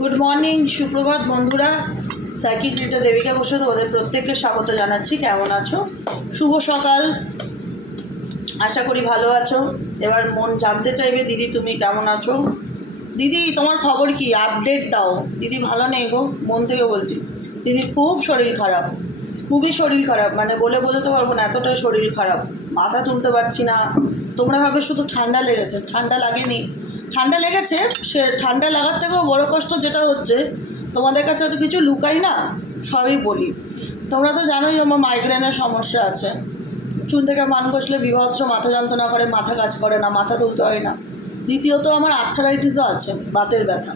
Good morning, সুপ্রভাত বন্ধুরা। Psychic Rita Devika বসে তোমাদের প্রত্যেককে স্বাগত জানাচ্ছি। কেমন আছো? শুভ সকাল, আশা করি ভালো আছো। এবার মন জানতে চাইবে, দিদি তুমি কেমন আছো? দিদি তোমার খবর কি? আপডেট দাও। দিদি ভালো নেই গো, মন থেকে বলছি। দিদির খুব শরীর খারাপ, খুবই শরীর খারাপ, মানে বলে বোঝাতে পারবো না, এতটাই শরীর খারাপ। মাথা তুলতে পারছি না। তোমরা ভাবে শুধু ঠান্ডা লেগেছে, ঠান্ডা লাগেনি। ঠান্ডা লেগেছে, সে ঠান্ডা লাগার থেকেও বড় কষ্ট যেটা হচ্ছে, তোমাদের কাছে তো কিছু লুকাই না, সবই বলি। তোমরা তো জানোই আমার মাইগ্রেনের সমস্যা আছে। চুল থেকে মান কষলে বিভৎস মাথা যন্ত্রণা করে, মাথা কাজ করে না, মাথা তুলতে হয় না। দ্বিতীয়ত আমার আর্থারাইটিসও আছে, বাতের ব্যথা।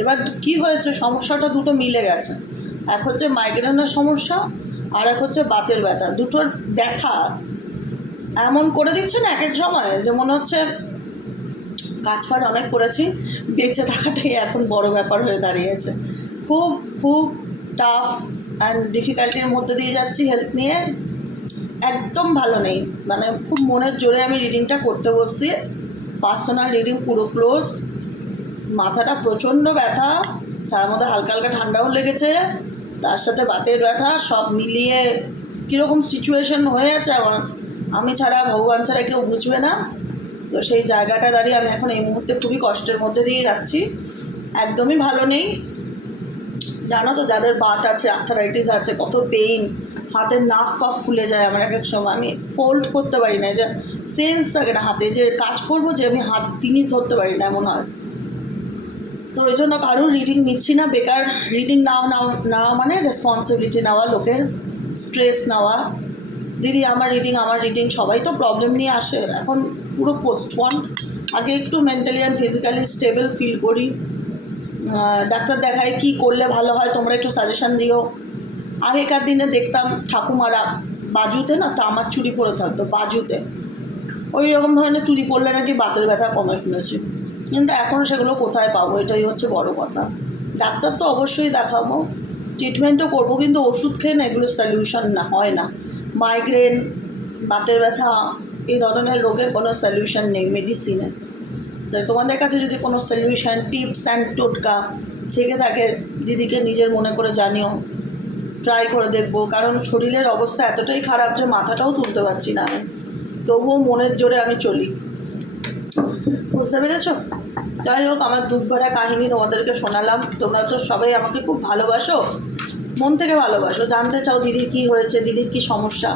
এবার কি হয়েছে, সমস্যাটা দুটো মিলে গেছে। এক হচ্ছে মাইগ্রেনের সমস্যা, আর এক হচ্ছে বাতের ব্যথা। দুটোর ব্যথা এমন করে দিচ্ছে না এক এক সময়, যে মনে হচ্ছে কাজ ফাজ অনেক করেছি, বেঁচে থাকাটাই এখন বড় ব্যাপার হয়ে দাঁড়িয়েছে। খুব খুব টাফ অ্যান্ড ডিফিকাল্টির মধ্যে দিয়ে যাচ্ছি হেলথ নিয়ে। একদম ভালো নেই, মানে খুব মনের জোরে আমি রিডিংটা করতে বসছি। পার্সোনাল রিডিং পুরো ক্লোজ। মাথাটা প্রচণ্ড ব্যথা, তার মধ্যে হালকা হালকা ঠান্ডাও লেগেছে, তার সাথে বাতের ব্যথা, সব মিলিয়ে কীরকম সিচুয়েশন হয়ে আছে আমার, আমি ছাড়া ভগবান ছাড়া কেউ বুঝবে না। তো সেই জায়গাটা দাঁড়িয়ে আমি এখন এই মুহূর্তে খুবই কষ্টের মধ্যে দিয়ে যাচ্ছি, একদমই ভালো নেই। জানো তো যাদের বাত আছে, আর্থারাইটিস আছে, কত পেইন, হাতের নার্ভ ফাফ ফুলে যায় আমার এক এক সময়, আমি ফোল্ড করতে পারি না, এটা সেন্স থাকে না হাতে যে কাজ করবো, যে আমি হাত জিনিস ধরতে পারি না, এমন হয়। তো ওই জন্য কারোর রিডিং নিচ্ছি না, বেকার রিডিং নেওয়া মানে রেসপন্সিবিলিটি নেওয়া, লোকের স্ট্রেস নেওয়া। দিদি আমার রিডিং, সবাই তো প্রবলেম নিয়ে আসে, এখন পুরো পোস্টপন। আগে একটু mentally and physically stable feel করি, ডাক্তার দেখায় কি করলে ভালো হয়, তোমরা একটু সাজেশান দিও। আগেকার দিনে দেখতাম ঠাকুমারা বাজুতে না তামার চুড়ি পরে থাকতো, বাজুতে ওই রকম ধরনের চুড়ি পরলে নাকি বাতের ব্যথা কমে, শুনেছি। কিন্তু এখন সেগুলো কোথায় পাবো, এটাই হচ্ছে বড় কথা। ডাক্তার তো অবশ্যই দেখাবো, ট্রিটমেন্টও করবো, কিন্তু ওষুধ খেয়ে না এগুলো সলিউশন না হয় না। মাইগ্রেন, বাতের ব্যথা, এই ধরনের রোগের কোনো সলিউশন নেই মেডিসিনে। তো তোমাদের কাছে যদি কোনো সলিউশন, টিপস অ্যান্ড টোটকা থেকে থাকে, দিদিকে নিজের মনে করে জানিও, ট্রাই করে দেখবো। কারণ শরীরের অবস্থা এতটাই খারাপ যে মাথাটাও তুলতে পারছি না আমি, তবুও মনের জোরে আমি চলি, বুঝতে পেরেছ? যাই হোক, আমার দুঃখ ভরা কাহিনী তোমাদেরকে শোনালাম। তোমরা তো সবাই আমাকে খুব ভালোবাসো, মন থেকে ভালোবাসো, জানতে চাও দিদির কী হয়েছে, দিদির কী সমস্যা,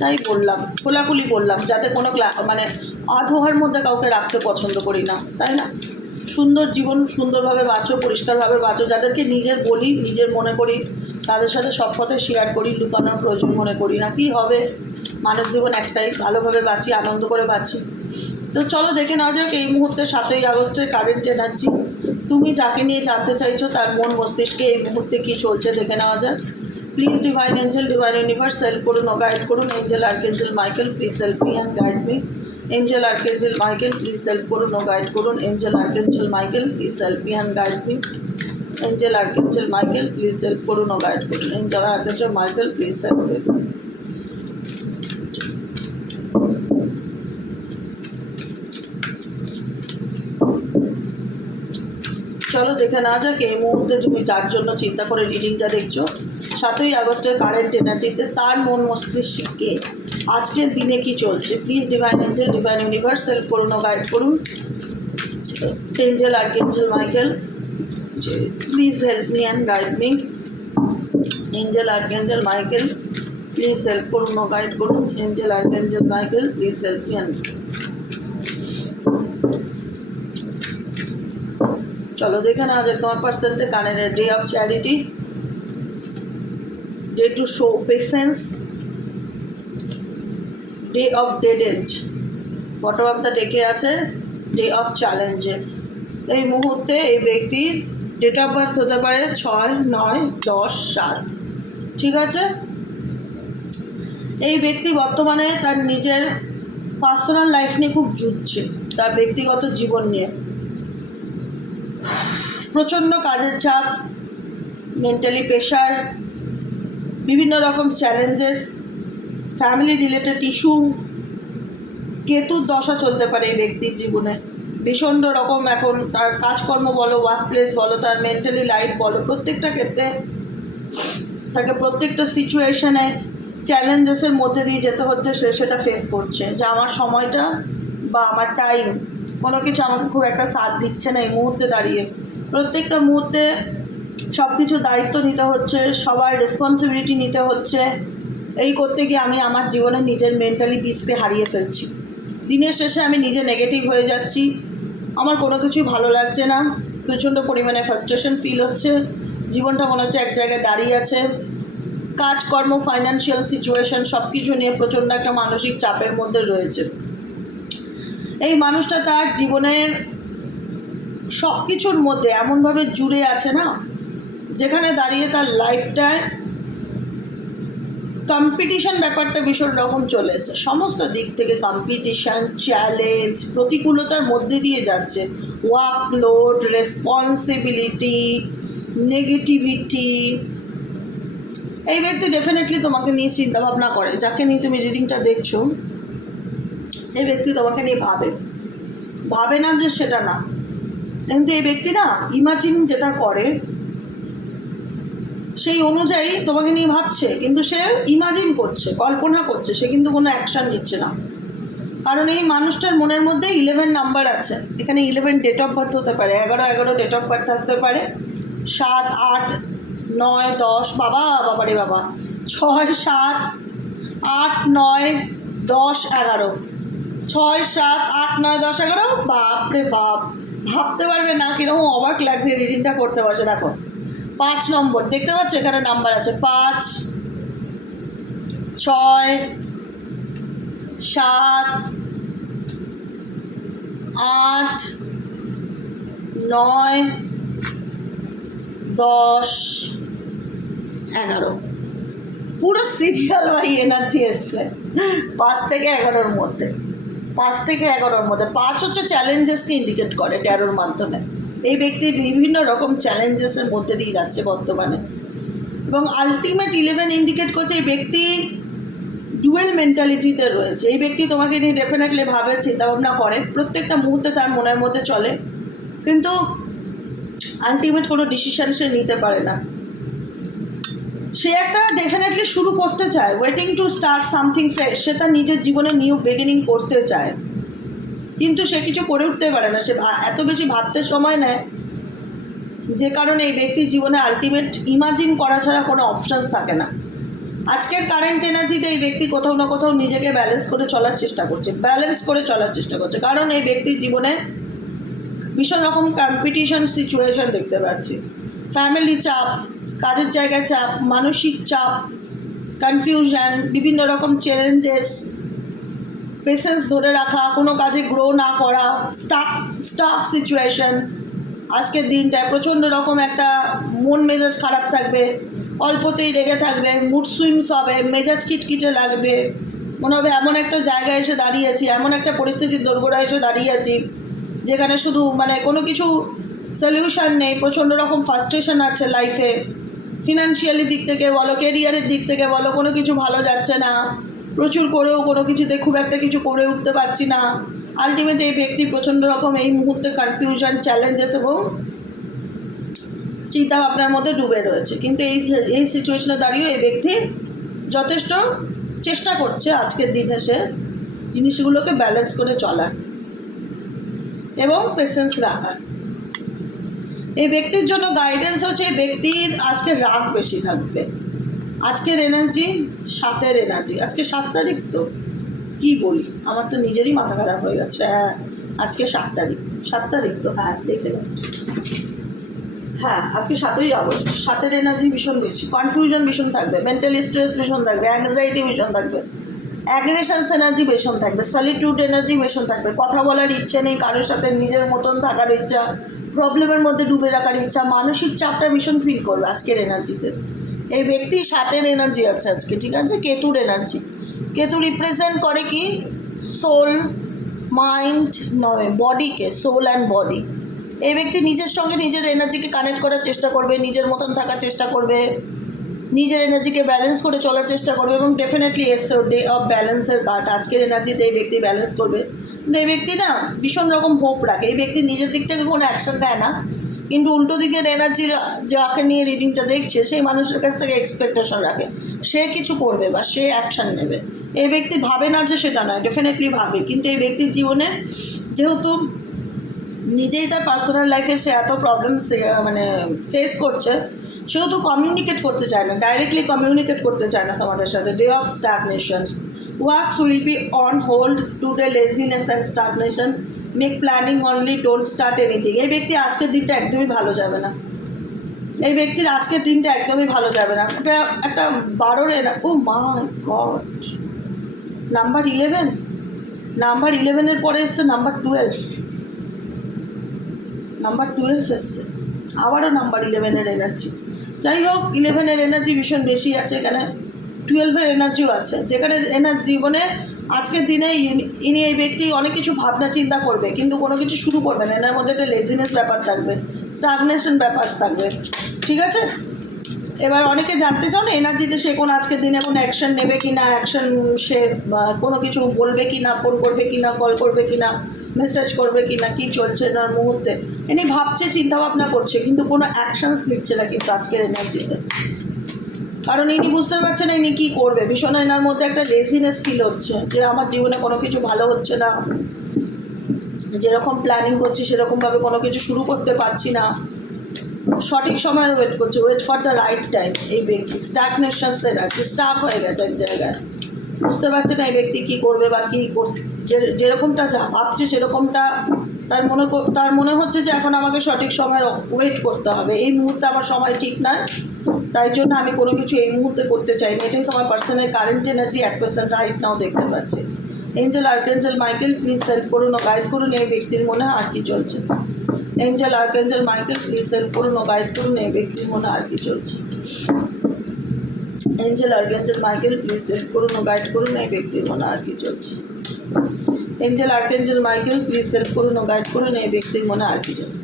তাই বললাম, খোলাখুলি বললাম, যাতে কোনো মানে আধোহার মধ্যে কাউকে রাখতে পছন্দ করি না, তাই না? সুন্দর জীবন সুন্দরভাবে বাঁচো, পরিষ্কারভাবে বাঁচো। যাদেরকে নিজের বলি, নিজের মনে করি, তাদের সাথে সব কথা শেয়ার করি, লুকানোর প্রয়োজন মনে করি না। কী হবে, মানব জীবন একটাই, ভালোভাবে বাঁচি, আনন্দ করে বাঁচি। তো চলো দেখে নেওয়া যাক এই মুহূর্তে 7ই আগস্টের কারেন্ট এনার্জি। তুমি যাকে নিয়ে জানতে চাইছো তার মন মস্তিষ্কে এই মুহূর্তে কী চলছে দেখে নেওয়া যাক। Please divine Angel, divine universe help করুন ও গাইড করুন। Angel archangel Michael please help me and guide me. Angel archangel Michael please help করুন ও গাইড করুন। Angel archangel Michael please help me and guide me. Angel archangel Michael please help করুন ও guide করুন। Angel archangel Michael please help me. চলো দেখে না যাক এই মুহূর্তে তুমি যার জন্য চিন্তা করে রিডিংটা দেখছো, 7ই আগস্টের কারেন্ট এনার্জিতে তার মন মস্তিষ্কে আজকের দিনে কি চলছে। Please divine Angel, divine universe help করুন ও গাইড করুন। Angel archangel Michael please help me and guide me. Angel archangel Michael please help করুন ও গাইড করুন। Angel archangel Michael please help me and. চলো দেখে না যে তোমার পার্সেন্টে কানের day of charity, day to show patience, day of dead and, bottom of the ডেকে আছে ডে অফ চ্যালেঞ্জেস। এই মুহূর্তে এই ব্যক্তির ডেট অফ বার্থ হতে পারে 6, 9, 10, 7, ঠিক আছে? এই ব্যক্তি বর্তমানে তার নিজের পার্সোনাল লাইফ নিয়ে খুব যুদ্ধছে, তার ব্যক্তিগত জীবন নিয়ে প্রচণ্ড কাজের চাপ, মেন্টালি প্রেশার, বিভিন্ন রকম চ্যালেঞ্জেস, ফ্যামিলি রিলেটেড ইস্যু। কেতুর দশা চলতে পারে এই ব্যক্তির জীবনে, ভীষণ রকম এখন তার কাজকর্ম বলো, ওয়ার্ক প্লেস বলো, তার মেন্টালি লাইফ বলো, প্রত্যেকটা ক্ষেত্রে তাকে প্রত্যেকটা সিচুয়েশনে চ্যালেঞ্জেসের মধ্যে দিয়ে যেতে হচ্ছে, সে সেটা ফেস করছে যে আমার সময়টা বা আমার টাইম কোনো কিছু আমাকে খুব একটা সাথ দিচ্ছে না এই মুহূর্তে দাঁড়িয়ে। প্রত্যেকটা মুহূর্তে সব কিছু দায়িত্ব নিতে হচ্ছে, সবার রেসপন্সিবিলিটি নিতে হচ্ছে। এই করতে গিয়ে আমি আমার জীবনে নিজের মেন্টালি পিসকে হারিয়ে ফেলছি। দিনের শেষে আমি নিজে নেগেটিভ হয়ে যাচ্ছি, আমার কোনো কিছুই ভালো লাগছে না, প্রচণ্ড পরিমাণে ফ্রাস্ট্রেশন ফিল হচ্ছে, জীবনটা মনে হচ্ছে এক জায়গায় দাঁড়িয়ে আছে। কাজকর্ম, ফাইন্যান্সিয়াল সিচুয়েশন সব কিছু নিয়ে প্রচণ্ড একটা মানসিক চাপের মধ্যে রয়েছে। এই মানুষটা তার জীবনের সব কিছুর মধ্যে এমনভাবে জুড়ে আছে না, যেখানে দাঁড়িয়ে তার লাইফটায় কম্পিটিশন ব্যাপারটা ভীষণ রকম চলে এসেছে। সমস্ত দিক থেকে কম্পিটিশান, চ্যালেঞ্জ, প্রতিকূলতার মধ্যে দিয়ে যাচ্ছে। Workload, responsibility, negativity. এই ব্যক্তি ডেফিনেটলি তোমাকে নিয়ে চিন্তাভাবনা করে, যাকে নিয়ে তুমি রিডিংটা দেখছো এই ব্যক্তি তোমাকে নিয়ে ভাবে না যে সেটা না, কিন্তু এই ব্যক্তি না ইমাজিন যেটা করে সেই অনুযায়ী তোমাকে নিয়ে ভাবছে, কিন্তু সে ইমাজিন করছে, কল্পনা করছে, সে কিন্তু কোনো অ্যাকশান নিচ্ছে না। কারণ এই মানুষটার মনের মধ্যে 11 নাম্বার আছে। এখানে 11 ডেট অফ বার্থ হতে পারে, 11 ডেট অফ বার্থ থাকতে পারে, 7, 8, 9, 10, বাবারে বাবা, 6, 7, 8, 9, 10, 11, 6, 7, 8, 9, 10, 11, বাপরে বাপ, ভাবতে পারবে না কীরকম অবাক লাগছে রিডিংটা করতে বসে। দেখো 5 নম্বর দেখতে পাচ্ছ, এখানে নাম্বার আছে 5, 6, 7, 8, 9, 10, 11, পুরো সিরিয়াল বাই এনার্জি এসছে 5 থেকে 11-র মধ্যে। 5 থেকে 11-র মধ্যে 5 হচ্ছে চ্যালেঞ্জেসকে ইন্ডিকেট করে ট্যারোর মাধ্যমে। এই ব্যক্তি বিভিন্ন রকম চ্যালেঞ্জেসের মধ্যে দিয়ে যাচ্ছে বর্তমানে, এবং আলটিমেট 11 ইন্ডিকেট করছে এই ব্যক্তি ডুয়েল মেন্টালিটিতে রয়েছে। এই ব্যক্তি তোমাকে নিয়ে ডেফিনেটলি ভাবে, চিন্তাভাবনা করে, প্রত্যেকটা মুহূর্তে তার মনের মধ্যে চলে, কিন্তু আলটিমেট কোনো ডিসিশান সে নিতে পারে না। সে একটা ডেফিনেটলি শুরু করতে চায়, waiting to start something fresh. সে তার নিজের জীবনে নিউ বিগিনিং করতে চায়, কিন্তু সে কিছু করে উঠতে পারে না। সে এত বেশি ভাবতে সময় নেয়, যে কারণে এই ব্যক্তির জীবনে আলটিমেট ইমাজিন করা ছাড়া কোনো অপশানস থাকে না। আজকের কারেন্ট এনার্জিতে এই ব্যক্তি কোথাও না কোথাও নিজেকে ব্যালেন্স করে চলার চেষ্টা করছে, কারণ এই ব্যক্তির জীবনে ভীষণ রকম কম্পিটিশন সিচুয়েশন দেখতে পাচ্ছি। ফ্যামিলি চাপ, কাজের জায়গায় চাপ, মানসিক চাপ, কনফিউশন, বিভিন্ন রকম চ্যালেঞ্জেস, পেশেন্স ধরে রাখা, কোনো কাজে গ্রো না করা, স্টাক সিচুয়েশন। আজকের দিনটায় প্রচণ্ড রকম একটা মন মেজাজ খারাপ থাকবে, অল্পতেই রেগে থাকবে, মুড সুইংস হবে, মেজাজ খিটখিটে লাগবে, মনে হবে এমন একটা জায়গায় এসে দাঁড়িয়েছি, এমন একটা পরিস্থিতির দোরগোড়ায় এসে দাঁড়িয়ে আছি যেখানে শুধু কোনো কিছু সলিউশন নেই। প্রচণ্ড রকম ফ্রাস্ট্রেশন আছে লাইফে, ফিনান্সিয়ালি দিক থেকে বলো, কেরিয়ারের দিক থেকে বলো, কোনো কিছু ভালো যাচ্ছে না, প্রচুর করেও কোনো কিছুতে খুব একটা কিছু করে উঠতে পারছি না। আলটিমেট এই ব্যক্তি প্রচণ্ড রকম এই মুহূর্তে কনফিউশন, চ্যালেঞ্জেস এবং চিন্তাভাবনার মধ্যে ডুবে রয়েছে। কিন্তু এই সিচুয়েশনে দাঁড়িয়েও এই ব্যক্তি যথেষ্ট চেষ্টা করছে আজকের দিনে সে জিনিসগুলোকে ব্যালেন্স করে চলার এবং পেশেন্স রাখার। এই ব্যক্তির জন্য গাইডেন্স হচ্ছে এই ব্যক্তির আজকে রাগ বেশি থাকবে। আজকের এনার্জি 7-এর এনার্জি, আজকে 7 তারিখ, তো কী বলি, আমার তো নিজেরই মাথা খারাপ হয়ে গেছে। হ্যাঁ, আজকে 7 তারিখ তো, হ্যাঁ দেখে নেব, হ্যাঁ আজকে 7ই আগস্ট। 7-এর এনার্জি ভীষণ বেশি, কনফিউশন ভীষণ থাকবে, মেন্টালি স্ট্রেস ভীষণ থাকবে, অ্যাংজাইটি ভীষণ থাকবে, অ্যাগ্রেশনস এনার্জি ভীষণ থাকবে, সলিটিউড এনার্জি ভীষণ থাকবে, কথা বলার ইচ্ছে নেই কারোর সাথে, নিজের মতন থাকার ইচ্ছা, প্রবলেমের মধ্যে ডুবে রাখার ইচ্ছা, মানসিক চাপটা ভীষণ ফিল করবে আজকের এনার্জিতে। এই ব্যক্তি 7-এর এনার্জি আছে আজকে, ঠিক আছে। কেতুর এনার্জি, কেতু রিপ্রেজেন্ট করে কি সোল, মাইন্ড নয়, বডিকে, সোল অ্যান্ড বডি। এই ব্যক্তি নিজের সঙ্গে নিজের এনার্জিকে কানেক্ট করার চেষ্টা করবে, নিজের মতন থাকার চেষ্টা করবে, নিজের এনার্জিকে ব্যালেন্স করে চলার চেষ্টা করবে, এবং ডেফিনেটলি এসছে ডে অফ ব্যালেন্সের কার্ড। আজকের এনার্জিতে এই ব্যক্তি ব্যালেন্স করবে, কিন্তু এই ব্যক্তি না ভীষণ রকম হোপ রাখে। এই ব্যক্তি নিজের দিক থেকে কোনো অ্যাকশন দেয় না, কিন্তু উল্টো দিকের এনার্জি যাকে নিয়ে রিডিংটা দেখছে সেই মানুষের কাছ থেকে এক্সপেকটেশন রাখে সে কিছু করবে বা সে অ্যাকশান নেবে। এই ব্যক্তি ভাবে না যে সেটা নয়, ডেফিনেটলি ভাবে, কিন্তু এই ব্যক্তির জীবনে যেহেতু নিজেই তার পার্সোনাল লাইফে সে এত প্রবলেম মানে ফেস করছে, সেহেতু কমিউনিকেট করতে চায় না, ডাইরেক্টলি কমিউনিকেট করতে চায় না তোমাদের সাথে। Day of stagnation, works will be on hold today, laziness and stagnation, make planning only, don't start anything. এই ব্যক্তি আজকের দিনটা একদমই ভালো যাবে না, এই ব্যক্তির আজকের দিনটা একদমই ভালো যাবে না। এটা একটা 12 ও মাই গড, নাম্বার 11, নাম্বার 11-এর পরে এসছে নাম্বার 12, নাম্বার 12 এসছে, আবারও নাম্বার 11-এর এনার্জি। যাই হোক, 11-এর এনার্জি ভীষণ বেশি আছে এখানে, 12-এর এনার্জিও আছে, যেখানে এনার জীবনে আজকের দিনে ইনি এই ব্যক্তি অনেক কিছু ভাবনা চিন্তা করবে, কিন্তু কোনো কিছু শুরু করবে না। এনার মধ্যে একটা লেজিনেস ব্যাপার থাকবে, স্টাগনেশন ব্যাপার থাকবে, ঠিক আছে। এবার অনেকে জানতে চাও না এনার্জিতে সে কোন আজকের দিনে কোনো অ্যাকশন নেবে কি না, অ্যাকশন সে কোনো কিছু বলবে কি না, ফোন করবে কি না, কল করবে কি না, মেসেজ করবে কি না, কী চলছে এনার মুহূর্তে। ইনি ভাবছে, চিন্তাভাবনা করছে, কিন্তু কোনো অ্যাকশানস নিচ্ছে না কিন্তু আজকের এনার্জিতে, কারণ ইনি বুঝতে পারছে না ইনি কী করবে। ভীষণ এনার মধ্যে একটা লেজিনেস ফিল হচ্ছে যে আমার জীবনে কোনো কিছু ভালো হচ্ছে না, যেরকম প্ল্যানিং করছি সেরকমভাবে কোনো কিছু শুরু করতে পারছি না, সঠিক সময়ের ওয়েট করছে, wait for the right time. এই ব্যক্তি স্টাগনেশনসের আছে, স্টাক হয়ে গেছে এক জায়গায়, বুঝতে পারছে না এই ব্যক্তি কী করবে বা কী যেরকমটা যা ভাবছে সেরকমটা তার মনে হচ্ছে যে এখন আমাকে সঠিক সময়ের ওয়েট করতে হবে, এই মুহূর্তে আমার সময় ঠিক নয়, তাই জন্য আমি কোনো কিছু এই মুহূর্তে করতে চাই না। এটাই তোমার personal current energy @% right now দেখতে পাচ্ছি। এঞ্জেল আর্কএঞ্জেল মাইকেল প্লিজ হেল্প করুন ও গাইড করুন এই ব্যক্তির মনে আর কি চলছে। এঞ্জেল আর্কএঞ্জেল মাইকেল প্লিজ হেল্প করুন ও গাইড করুন এই ব্যক্তির মনে আর কি চলছে। এঞ্জেল আর্কএঞ্জেল মাইকেল প্লিজ হেল্প করুন ও গাইড করুন এই ব্যক্তির মনে আর কি চলছে। এঞ্জেল আর্কএঞ্জেল মাইকেল প্লিজ হেল্প করুন ও গাইড করুন এই ব্যক্তির মনে আর কি চলছে।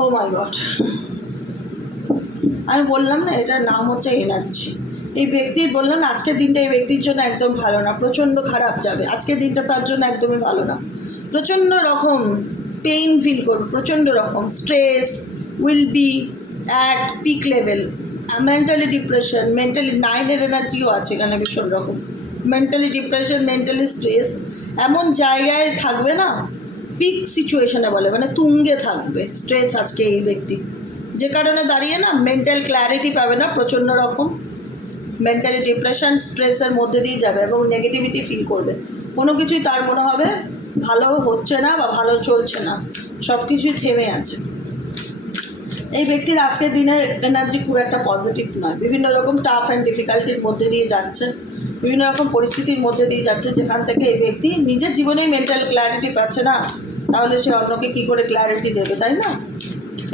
ও মাই গড, আমি বললাম না এটার নাম হচ্ছে এনার্জি। এই ব্যক্তির বললাম আজকের দিনটা এই ব্যক্তির জন্য একদম ভালো না, প্রচণ্ড খারাপ যাবে আজকের দিনটা, তার জন্য একদমই ভালো না। প্রচণ্ড রকম পেইন ফিল করবে, প্রচণ্ড রকম stress will be at peak level, mentally depression, mentally 9-এর এনার্জিও আছে এখানে, ভীষণ রকম মেন্টালি ডিপ্রেশন, মেন্টালি স্ট্রেস, এমন জায়গায় থাকবে না, পিক সিচুয়েশনে বলে, মানে তুঙ্গে থাকবে স্ট্রেস আজকে এই ব্যক্তি, যে কারণে দাঁড়িয়ে না মেন্টাল ক্ল্যারিটি পাবে না, প্রচণ্ড রকম মেন্টালি ডিপ্রেশন স্ট্রেসের মধ্যে দিয়ে যাবে এবং নেগেটিভিটি ফিল করবে। কোনো কিছুই তার মনে হবে ভালো হচ্ছে না বা ভালো চলছে না, সব কিছুই থেমে আছে। এই ব্যক্তির আজকের দিনের এনার্জি খুব একটা পজিটিভ নয়, বিভিন্ন রকম টাফ অ্যান্ড ডিফিকাল্টির মধ্যে দিয়ে যাচ্ছে, বিভিন্ন রকম পরিস্থিতির মধ্যে দিয়ে যাচ্ছে, যেখান থেকে এই ব্যক্তি নিজের জীবনেই মেন্টাল ক্ল্যারিটি পাচ্ছে না, তাহলে সে অন্যকে কী করে ক্ল্যারিটি দেবে, তাই না?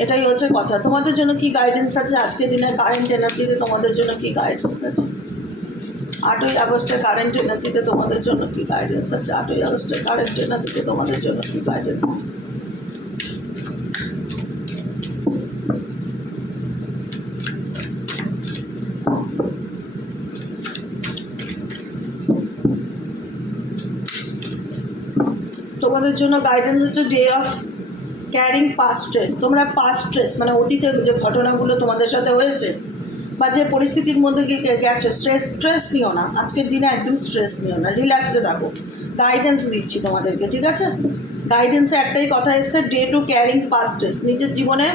এটাই হচ্ছে কথা। তোমাদের জন্য কি গাইডেন্স আছে আজকের দিনে কারেন্ট এনার্জিতে? তোমাদের জন্য কি গাইডেন্স আছে 8ই আগস্টের কারেন্ট এনার্জিতে? তোমাদের জন্য কি গাইডেন্স আছে 8ই আগস্টের কারেন্ট এনার্জিতে? তোমাদের জন্য কি গাইডেন্স আছে? তোমাদের জন্য গাইডেন্স হচ্ছে day of carrying past stress. তোমরা পাস্ট স্ট্রেস মানে অতীতের যে ঘটনাগুলো তোমাদের সাথে হয়েছে বা যে পরিস্থিতির মধ্যে গেছো, স্ট্রেস নিও না আজকের দিনে, একদম স্ট্রেস নিও না, রিল্যাক্সে থাকো। গাইডেন্স দিচ্ছি তোমাদেরকে, ঠিক আছে? গাইডেন্সে একটাই কথা এসছে, day to carrying past stress. নিজের জীবনে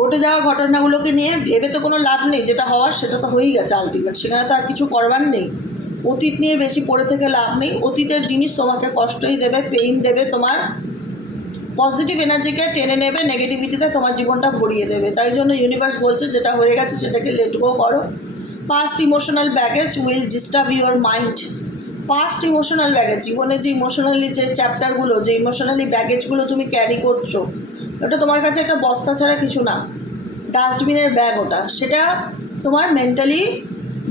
ঘটে যাওয়া ঘটনাগুলোকে নিয়ে ভেবে তো কোনো লাভ নেই, যেটা হওয়ার সেটা তো হয়েই গেছে আলটিমেট, সেখানে তো আর কিছু করবার নেই। অতীত নিয়ে বেশি পড়ে থেকে লাভ নেই, অতীতের জিনিস তোমাকে কষ্টই দেবে, পেইন দেবে, তোমার পজিটিভ এনার্জিকে টেনে নেবে, নেগেটিভিটিতে তোমার জীবনটা ভরিয়ে দেবে। তাই জন্য ইউনিভার্স বলছে যেটা হয়ে গেছে সেটাকে লেট গো করো। Past emotional baggage will disturb your mind. Past emotional baggage, জীবনের যে ইমোশনালি যে চ্যাপ্টারগুলো, যে ইমোশনালি ব্যাগেজগুলো তুমি ক্যারি করছো, ওটা তোমার কাছে একটা বস্তা ছাড়া কিছু না, ডাস্টবিনের ব্যাগ ওটা। সেটা তোমার মেন্টালি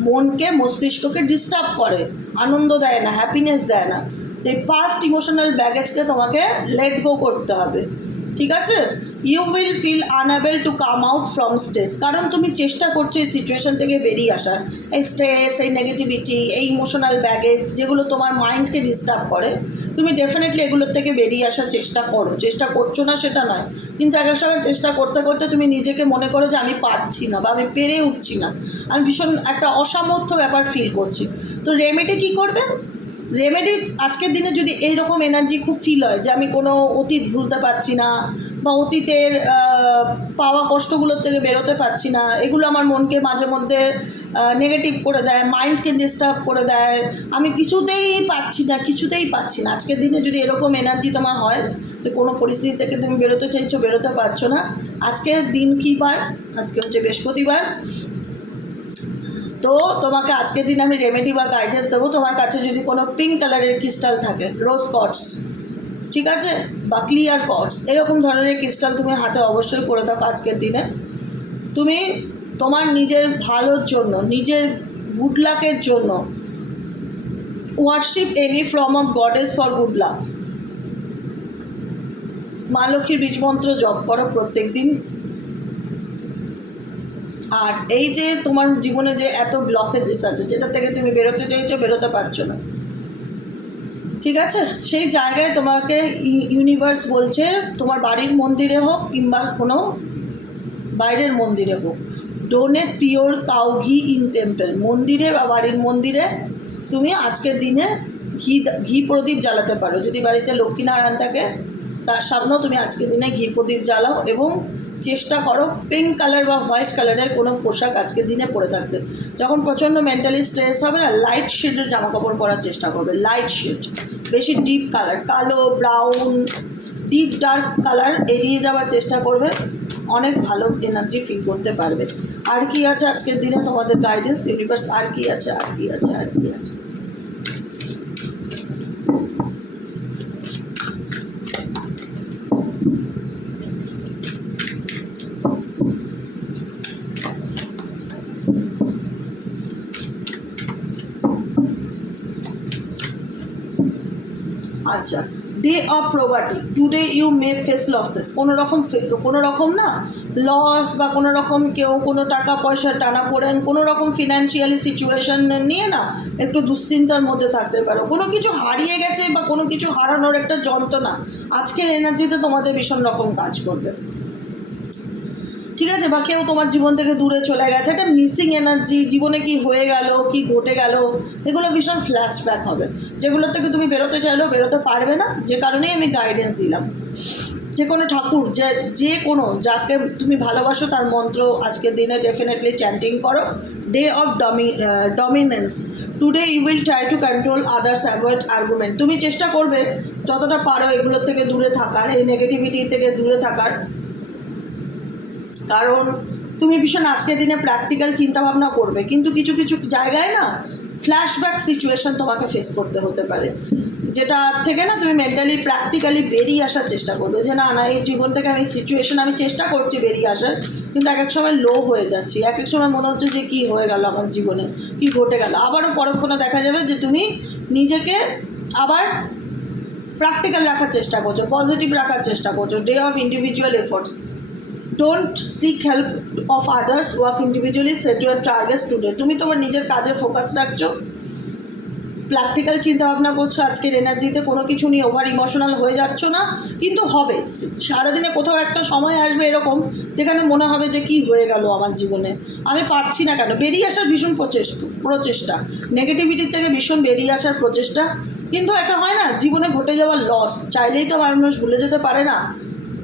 মনকে, মস্তিষ্ককে ডিস্টার্ব করে, আনন্দ দেয় না, হ্যাপিনেস দেয় না। এই পাস্ট ইমোশনাল ব্যাগেজকে তোমাকে লেট গো করতে হবে, ঠিক আছে? You will feel unable to come out from stress, কারণ তুমি চেষ্টা করছো এই সিচুয়েশন থেকে বেরিয়ে আসার। এই স্ট্রেস, এই নেগেটিভিটি, এই ইমোশনাল ব্যাগেজ যেগুলো তোমার মাইন্ডকে ডিস্টার্ব করে, তুমি ডেফিনেটলি এগুলোর থেকে বেরিয়ে আসার চেষ্টা করো। চেষ্টা করছো না সেটা নয়, কিন্তু এক সময় চেষ্টা করতে করতে তুমি নিজেকে মনে করো যে আমি পারছি না বা আমি পেরে উঠছি না, আমি ভীষণ একটা অসামর্থ্য ব্যাপার ফিল করছি। তো রেমেডি কী করবে? রেমেডি আজকের দিনে যদি এইরকম এনার্জি খুব ফিল হয় যে আমি কোনো অতীত ভুলতে পারছি না বা অতীতের পাওয়া কষ্টগুলোর থেকে বেরোতে পারছি না, এগুলো আমার মনকে মাঝে মধ্যে নেগেটিভ করে দেয়, মাইন্ডকে ডিস্টার্ব করে দেয়, আমি কিছুতেই পাচ্ছি না, আজকের দিনে যদি এরকম এনার্জি তোমার হয় যে কোনো পরিস্থিতি থেকে তুমি বেরোতে চাইছো, বেরোতে পারছো না, আজকের দিন কী বার? আজকে হচ্ছে বৃহস্পতিবার। তো তোমাকে আজকের দিন আমি রেমেডি বা গাইডেন্স দেবো। তোমার কাছে যদি কোনো পিঙ্ক কালারের ক্রিস্টাল থাকে, রোজ কর্ডস, ঠিক আছে, বা ক্লিয়ার কর্ডস, এরকম ধরনের ক্রিস্টাল তুমি হাতে অবশ্যই পরে থাকো আজকের দিনে। তুমি তোমার নিজের ভালোর জন্য, নিজের গুড লাকের জন্য worship any form of goddess for good luck, মা লক্ষ্মীর বীজমন্ত্র জপ করো প্রত্যেক দিন। আর এই যে তোমার জীবনে যে এত ব্লকেজেস আছে, যেটা থেকে তুমি বেরোতে চাইছো, বেরোতে পারছো না, ঠিক আছে, সেই জায়গায় তোমাকে ইউনিভার্স বলছে তোমার বাড়ির মন্দিরে হোক কিংবা কোনো বাইরের মন্দিরে হোক, ডোনেট পিওর কাউ ঘি ইন টেম্পল, মন্দিরে বা বাড়ির মন্দিরে তুমি আজকের দিনে ঘি প্রদীপ জ্বালাতে পারো। যদি বাড়িতে লক্ষ্মীনারায়ণ থাকে তার সামনেও তুমি আজকের দিনে ঘি প্রদীপ জ্বালাও, এবং চেষ্টা করো পিঙ্ক কালার বা হোয়াইট কালারের কোনো পোশাক আজকের দিনে পরে থাকতে। যখন প্রচণ্ড মেন্টালি স্ট্রেস হবে না, লাইট শেডের জামাকাপড় পরার চেষ্টা করবে, লাইট শেড, বেশি ডিপ কালার, কালো, ব্রাউন, ডিপ ডার্ক কালার এড়িয়ে যাওয়ার চেষ্টা করবে, অনেক ভালো এনার্জি ফিল করতে পারবে। আর কি আছে আজকের দিনে তোমাদের গাইডেন্স ইউনিভার্স? আর কি আছে? আচ্ছা, day of poverty, today you may face losses, কোনো রকম না লস বা কোনো রকম কেউ কোনো টাকা পয়সা টানাপোড়েন, কোনো রকম ফিনান্সিয়ালি সিচুয়েশন নিয়ে না একটু দুশ্চিন্তার মধ্যে থাকতে পারো, কোনো কিছু হারিয়ে গেছে বা কোনো কিছু হারানোর একটা যন্ত্রণা আজকের এনার্জিতে তোমাদের ভীষণ রকম কাজ করবে, ঠিক আছে, বা কেউ তোমার জীবন থেকে দূরে চলে গেছে, একটা মিসিং এনার্জি, জীবনে কি হয়ে গেল, কি ঘটে গেল, এগুলো ভীষণ ফ্ল্যাশব্যাক হবে, যেগুলো থেকে তুমি বেরোতে চাইলেও বেরোতে পারবে না, যে কারণেই আমি গাইডেন্স দিলাম। যে কোনো ঠাকুর, যে কোনো যাকে তুমি ভালোবাসো তার মন্ত্র আজকের দিনে ডেফিনেটলি চ্যান্টিং করো। Day of dominance, today you will try to control others, avoid argument, তুমি চেষ্টা করবে যতটা পারো এগুলোর থেকে দূরে থাকার, এই নেগেটিভিটি থেকে দূরে থাকার, কারণ তুমি ভীষণ আজকের দিনে প্র্যাকটিক্যাল চিন্তাভাবনা করবে, কিন্তু কিছু কিছু জায়গায় না ফ্ল্যাশব্যাক সিচুয়েশন তোমাকে ফেস করতে হতে পারে, যেটা থেকে না তুমি মেন্টালি প্র্যাকটিক্যালি বেরিয়ে আসার চেষ্টা করবে, যে না এই জীবন থেকে আমি সিচুয়েশন আমি চেষ্টা করছি বেরিয়ে আসার, কিন্তু এক সময় লো হয়ে যাচ্ছি, এক সময় মনে হচ্ছে যে কী হয়ে গেল আমার জীবনে, কি ঘটে গেল, আবারও পরক্ষণে দেখা যাবে যে তুমি নিজেকে আবার প্র্যাকটিক্যাল রাখার চেষ্টা করছো, পজিটিভ রাখার চেষ্টা করছো। Day of individual efforts, don't sick help of others, work individually, set your targets today, তুমি তোমার নিজের কাজে ফোকাস রাখছো, প্র্যাকটিক্যাল চিন্তাভাবনা করছো আজকের এনার্জিতে, কোনো কিছু নিয়ে ওভার ইমোশনাল হয়ে যাচ্ছ না, কিন্তু হবে সারাদিনে কোথাও একটা সময় আসবে এরকম যেখানে মনে হবে যে কি হয়ে গেল আমার জীবনে, আমি পারছি না কেন, বেরিয়ে আসার ভীষণ প্রচেষ্টা, নেগেটিভিটির থেকে ভীষণ বেরিয়ে আসার প্রচেষ্টা, কিন্তু একটা হয় না জীবনে ঘটে যাওয়ার লস, চাইলেই তো মানুষ ভুলে যেতে পারে না,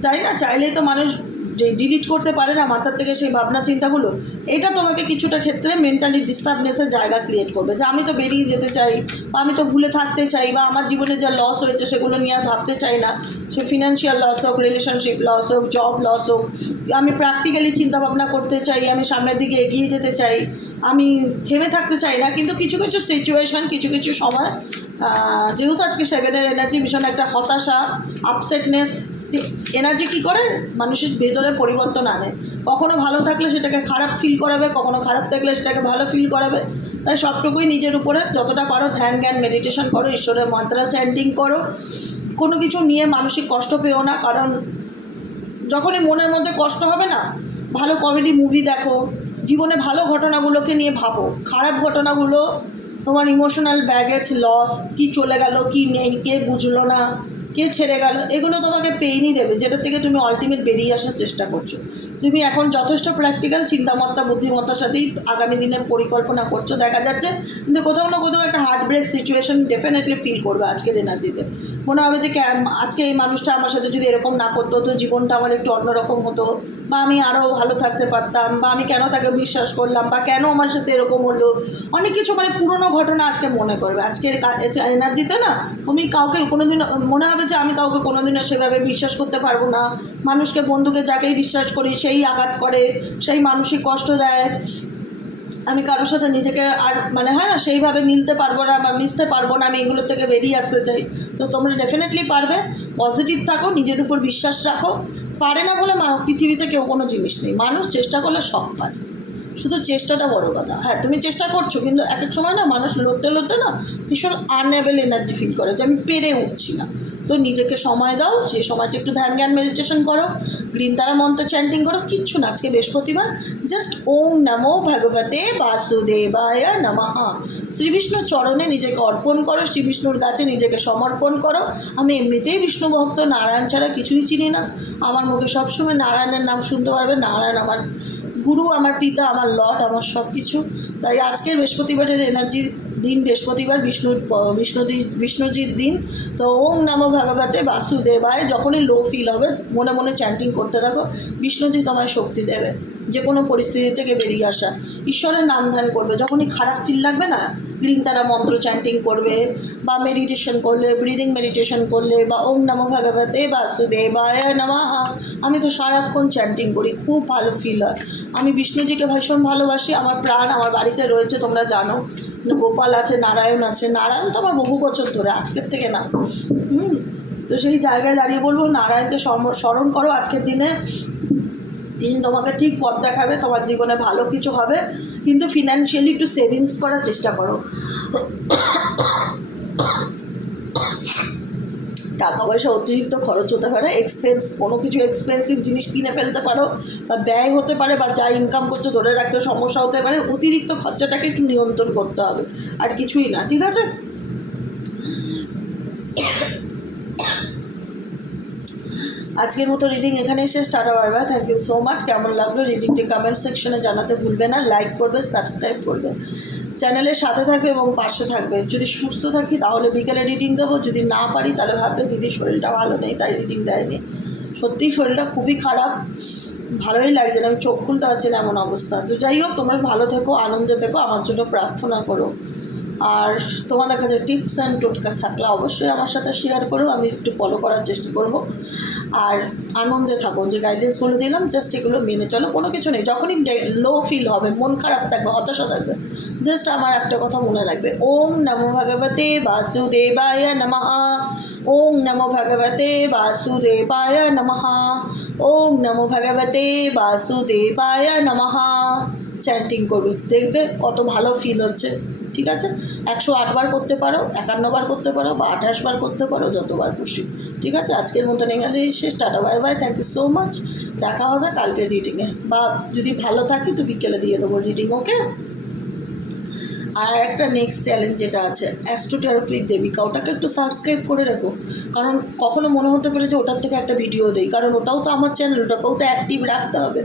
তাই না, চাইলেই তো মানুষ যে ডিলিট করতে পারে না মাথার থেকে সেই ভাবনা চিন্তাগুলো, এটা তোমাকে কিছুটা ক্ষেত্রে মেন্টালি ডিস্টার্বনেসের জায়গা ক্রিয়েট করবে, যে আমি তো বেরিয়ে যেতে চাই, বা আমি তো ভুলে থাকতে চাই, বা আমার জীবনে যা লস হয়েছে সেগুলো নিয়ে আর ভাবতে চাই না, সে ফিনান্সিয়াল লস হোক, রিলেশনশিপ লস হোক, জব লস হোক, আমি প্র্যাকটিক্যালি চিন্তাভাবনা করতে চাই, আমি সামনের দিকে এগিয়ে যেতে চাই, আমি থেমে থাকতে চাই না, কিন্তু কিছু কিছু সিচুয়েশান, কিছু কিছু সময়, যেহেতু আজকে সেকেন্ডের এনার্জি ভীষণ একটা হতাশা, আপসেটনেস এনার্জি কী করে মানুষের ভেতরে পরিবর্তন আনে, কখনো ভালো থাকলে সেটাকে খারাপ ফিল করাবে, কখনো খারাপ থাকলে সেটাকে ভালো ফিল করাবে, তাই সবটুকুই নিজের উপরে যতটা পারো ধ্যান জ্ঞান মেডিটেশন করো, ঈশ্বরের মন্ত্র চ্যান্টিং করো, কোনো কিছু নিয়ে মানসিক কষ্ট পেও না, কারণ যখনই মনের মধ্যে কষ্ট হবে না, ভালো কমেডি মুভি দেখো, জীবনে ভালো ঘটনাগুলোকে নিয়ে ভাবো, খারাপ ঘটনাগুলো তোমার ইমোশনাল ব্যাগেজ লস, কি চলে গেল, কি নেই, কে বুঝলো না, কে ছেড়ে গেল, এগুলো তোমাকে পেইনই দেবে, যেটা থেকে তুমি আলটিমেট বেরিয়ে আসার চেষ্টা করছো। তুমি এখন যথেষ্ট প্র্যাকটিক্যাল চিন্তামত্তা বুদ্ধিমত্তার সাথেই আগামী দিনে পরিকল্পনা করছো দেখা যাচ্ছে, কিন্তু কোথাও না কোথাও একটা heartbreak situation definitely feel করবে আজকের এনার্জিতে। মনে হবে যে আজকে এই মানুষটা আমার সাথে যদি এরকম না করতো তো জীবনটা আমার একটু অন্যরকম হতো, বা আমি আরও ভালো থাকতে পারতাম, বা আমি কেন তাকে বিশ্বাস করলাম, বা কেন আমার সাথে এরকম হলো, অনেক কিছু মানে পুরনো ঘটনা আজকে মনে করবে। আজকের এনার্জিতে না তুমি কাউকে কোনোদিন মনে হবে যে আমি কাউকে কোনোদিনও সেভাবে বিশ্বাস করতে পারবো না, মানুষকে বন্ধুকে যাকেই বিশ্বাস করি সেই আঘাত করে, সেই মানসিক কষ্ট দেয়, আমি কারোর সাথে নিজেকে আর মানে হয় না সেইভাবে মিলতে পারবো না বা মিশতে পারবো না, আমি এগুলোর থেকে বেরিয়ে আসতে চাই। তো তোমরা ডেফিনেটলি পারবে, পজিটিভ থাকো, নিজের উপর বিশ্বাস রাখো। পারে না বলে পৃথিবীতে কেউ কোনো জিনিস নেই, মানুষ চেষ্টা করলে সব পারে, শুধু চেষ্টাটা বড় কথা। হ্যাঁ তুমি চেষ্টা করছো, কিন্তু এক এক সময় না মানুষ লড়তে লড়তে না ভীষণ আনএবল এনার্জি ফিল করে যে আমি পেরে উঠছি না। তো নিজেকে সময় দাও, সেই সময়টা একটু ধ্যান জ্ঞান মেডিটেশন করো, গ্রিন তারা মন্ত্র চ্যান্টিং করো, কিচ্ছু না। আজকে বৃহস্পতিবার, জাস্ট ওম নমো ভগবতে বাসুদেবায় নমঃ, শ্রীবিষ্ণুর চরণে নিজেকে অর্পণ করো, শ্রীবিষ্ণুর কাছে নিজেকে সমর্পণ করো। আমি এমনিতেই বিষ্ণু ভক্ত, নারায়ণ ছাড়া কিছুই চিনি না, আমার মুখে সবসময় নারায়ণের নাম শুনতে পারবে, নারায়ণ আমার গুরু, আমার পিতা, আমার লর্ড, আমার সব কিছু। তাই আজকের বৃহস্পতিবারের এনার্জি দিন, বৃহস্পতিবার বিষ্ণুজির দিন। তো ওম নমো ভগবতে বাসুদেবায় যখনই লো ফিল হবে মনে মনে চ্যান্টিং করতে থাকো, বিষ্ণুজি তোমায় শক্তি দেবে যে কোনো পরিস্থিতি থেকে বেরিয়ে আসা। ঈশ্বরের নাম ধ্যান করবে, যখনই খারাপ ফিল লাগবে না গ্রিন তারা মন্ত্র চ্যান্টিং করবে, বা মেডিটেশন করলে, ব্রিদিং মেডিটেশন করলে, বা ওম নমো ভগবতে বাসুদেবায় নমঃ। আমি তো সারাক্ষণ চ্যান্টিং করি, খুব ভালো ফিল হয়। আমি বিষ্ণুজিকে ভীষণ ভালোবাসি, আমার প্রাণ আমার বাড়িতে রয়েছে, তোমরা জানো গোপাল আছে, নারায়ণ আছে, নারায়ণ তো আমার বহু বছর ধরে, আজকের থেকে না। তো সেই জায়গায় দাঁড়িয়ে বলবো নারায়ণকে স্মরণ করো আজকের দিনে, তিনি তোমাকে ঠিক পথ দেখাবে, তোমার জীবনে ভালো কিছু হবে, কিন্তু ফিনান্সিয়ালি একটু সেভিংস করার চেষ্টা করো। টাকা পয়সা অতিরিক্ত খরচ হতে পারে, কোনো কিছু এক্সপেন্সিভ জিনিস কিনে ফেলতে পারো, বা ব্যয় হতে পারে, বা যা ইনকাম করছো ধরে রাখতে সমস্যা হতে পারে, অতিরিক্ত খরচাটাকে একটু নিয়ন্ত্রণ করতে হবে, আর কিছুই না, ঠিক আছে? আজকের মতো রিডিং এখানেই শেষ, tata bye bye, thank you so much. কেমন লাগলো রিডিংটি কমেন্ট সেকশনে জানাতে ভুলবে না, লাইক করবে, সাবস্ক্রাইব করবে, চ্যানেলের সাথে থাকবে এবং পাশে থাকবে। যদি সুস্থ থাকি তাহলে বিকেলে রিডিং দেবো, যদি না পারি তাহলে ভাববে দিদি শরীরটা ভালো নেই তাই রিডিং দেয়নি। সত্যিই শরীরটা খুবই খারাপ, ভালোই লাগছে না, আমি চোখ খুলতে পারছি না এমন অবস্থা। তো যাই হোক, তোমরা ভালো থেকো, আনন্দে থেকো, আমার জন্য প্রার্থনা করো। আর তোমাদের কাছে টিপস অ্যান্ড টোটকা থাকলে অবশ্যই আমার সাথে শেয়ার করো, আমি একটু ফলো করার চেষ্টা করব। আর আনন্দে থাকো, যে গাইডেন্সগুলো দিলাম জাস্ট এগুলো মেনে চলো, কোনো কিছু নেই। যখনই লো ফিল হবে, মন খারাপ থাকবে, হতাশা থাকবে, জাস্ট আমার একটা কথা মনে রাখবে, ওম নমো ভগবতে বাসুদেবায় নমঃ, ওম নমো ভগবতে বাসুদেবায় নমঃ, ওম নমো ভগবতে বাসুদেবায় নমঃ। চ্যান্টিং করবে, দেখবে কত ভালো ফিল হচ্ছে, ঠিক আছে? 108 বার করতে পারো, 51 বার করতে পারো, বা 28 বার করতে পারো, যতবার খুশি, ঠিক আছে? আজকের মতন এখানে শেষ, tata bye bye, thank you so much. দেখা হবে কালকে রিডিংয়ে, বা যদি ভালো থাকি তো বিকেলে দিয়ে দেবো রিডিং, ওকে? আর একটা নেক্সট চ্যালেঞ্জ যেটা আছে অ্যাস্ট্রোটেরাপির দেবিকা, ওটাকে একটু সাবস্ক্রাইব করে রেখো, কারণ কখনো মনে হতে পারে যে ওটার থেকে একটা ভিডিও দেই, কারণ ওটাও তো আমার চ্যানেল, ওটাকেও তো অ্যাক্টিভ রাখতে হবে।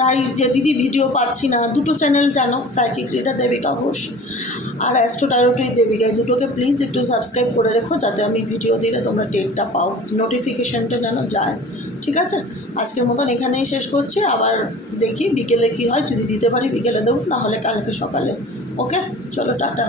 তাই যে দিদি ভিডিও পাচ্ছি না, দুটো চ্যানেল জানো, সাইকিক রিডার দেবিকা ঘোষ আর অ্যাস্ট্রোটেরাপির দেবিকা, এই দুটোকে প্লিজ একটু সাবস্ক্রাইব করে রেখো, যাতে আমি ভিডিও দিলে তোমরা টেরটা পাও, নোটিফিকেশানটা যেন যায়, ঠিক আছে? আজকের মতন এখানেই শেষ করছি, আবার দেখি বিকেলে কী হয়, যদি দিতে পারি বিকেলে দেবো, নাহলে কালকে সকালে, ওকে? চলো টাটা।